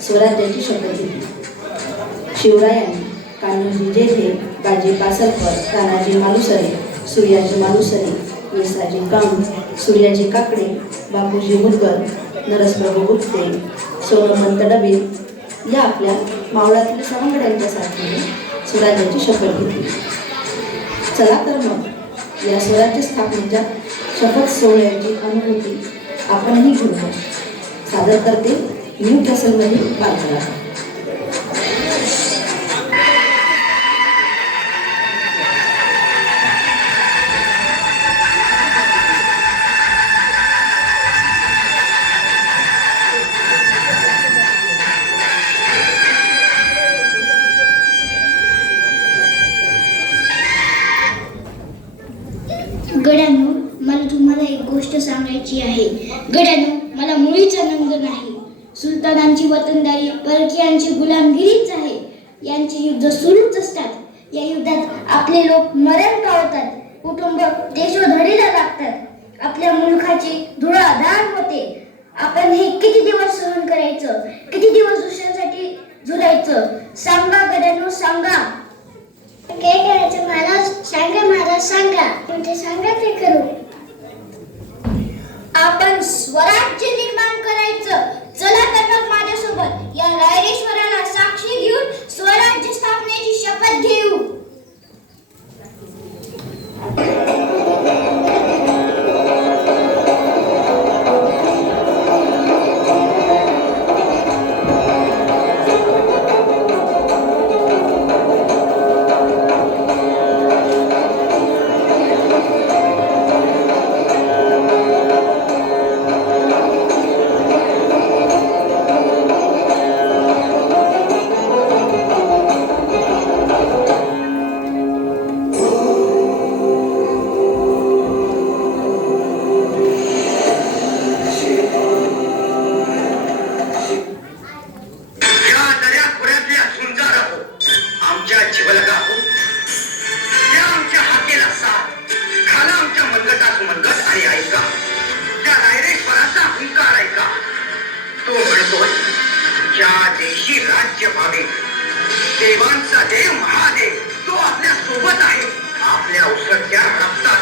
स्वराज्याची शपथ घेतली. शिवरायांनी कान्होजी जेठे, बाजी पासलकर, तानाजी मालुसरे, सूर्याजी मालुसरे, येसाजी कांग, सूर्याजी काकडे, बापूजी मुदगल, नरसप्रभू गुप्ते, सोनोमंत डबीर या आपल्या मावळातील सवंगड्यांच्या साथीने स्वराज्याची शपथ घेतली. चला तर मग या स्वराज्य स्थापनेच्या शपथ सोहळ्याची अनुभूती आपणही घेऊया. सादर करते न्यू कॅसलमधील बालकला. गड्यांनो, मला तुम्हाला एक गोष्ट सांगायची आहे. गड्यांनो, मला मुळीच आनंद नाही. सुलतानांची वतनदारी, परकीयांची गुलामगिरीच आहे. यांचे युद्ध सुरूच असतात. या युद्धात आपले लोक मरण पावतात, कुटुंब देशोधडीला लागतात, आपल्या मुलखाची धुळाधार होते. आपण हे किती दिवस सहन करायचं? किती दिवस दुसऱ्यांसाठी झुलायचं? सांगा गड्यांनो, सांगा. काय करायचं महाराज? सांगा महाराज, सांगा. ते सांगा ते करू. आपण स्वराज्य निर्माण करायचं. चला तर मग माझ्यासोबत या रायरेश्वराला साक्षी घेऊन स्वराज्य स्थापनेची शपथ घेऊ. देवांचा देव महादेव तो आपल्या सोबत आहे. आपल्या उसळत्या रक्तात